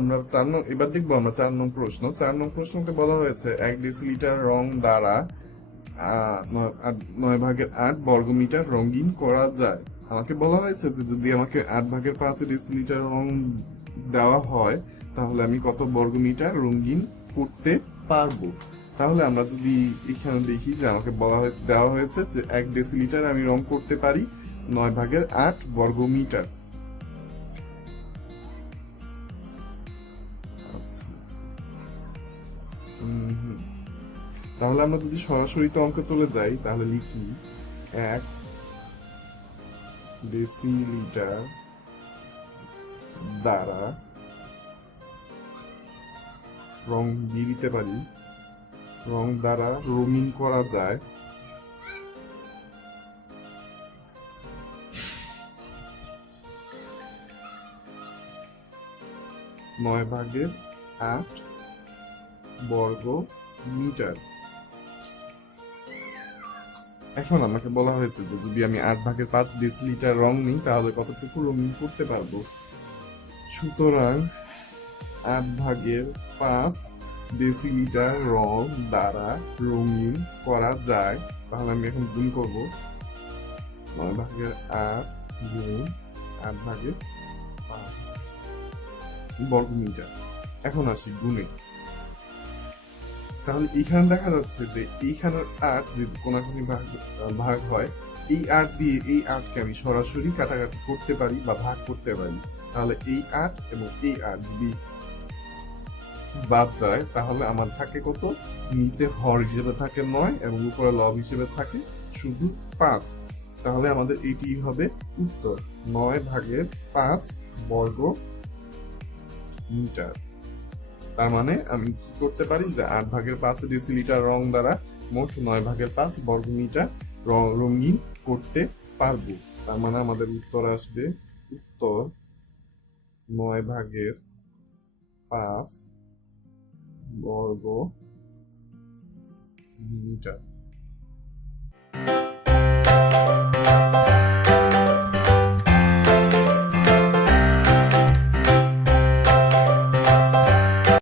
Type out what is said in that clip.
আমরা এবার দেখবো আমরা 4 নং প্রশ্ন। 4 নং প্রশ্নতে বলা হয়েছে 1 ডেসিলিটার রং দ্বারা 9/8 বর্গমিটার রঙিন করা যায়। আমাকে বলা হয়েছে যে যদি আমাকে 8/5 ডেসিলিটার রং দেওয়া হয় তাহলে আমি কত বর্গমিটার রঙিন করতে পারবো। তাহলে আমরা যদি এখানে দেখি যে আমাকে দেওয়া হয়েছে যে 1 ডেসিলিটার আমি রং করতে পারি 9/8 বর্গমিটার। আচ্ছা, তাহলে আমরা যদি সরাসরি তো অঙ্কে চলে যাই তাহলে লিখি 1 ডেসিলিটার দ্বারা রং দিয়ে দিতে পারি, রং দ্বারা রঙিন করা যায় 9/8 বর্গ মিটার। এখন আমাকে বলা হয়েছে যে যদি আমি 8/5 ডেসিলিটার রং নিই তাহলে কতটুকু রঙিন করতে পারবো। সুতরাং 8/5 ডেসিলিটার রং দ্বারা রঙিন করা যায়। তাহলে আমি এখন গুণ করব 9/8 গুণ 8/5 বর্গমিটার। এখন আসি গুণে। তাহলে এখানে দেখা যাচ্ছে যে এইখানের 8 যদি কোনাকুনি ভাগ হয়, এই 8 দিয়ে এই 8কে আমি সরাসরি কাটাকাটি করতে পারি বা ভাগ করতে পারি। তাহলে এই 8 এবং এই 8 যদি বাদ যায় তাহলে আমার থাকে কত, নিচে হর হিসেবে থাকে 9 এবং উপরে লব হিসেবে থাকে শুধু 5। তাহলে আমাদের এটি হবে উত্তর 9/5 বর্গ মিটার। তার মানে আমি কি করতে পারি যে 8/5 ডেসিলিটার রং দ্বারা মোট 9/5 বর্গমিটার রঙিন করতে পারবো। তার মানে আমাদের উত্তর আসবে উত্তর 9/5 বর্গ মিটার।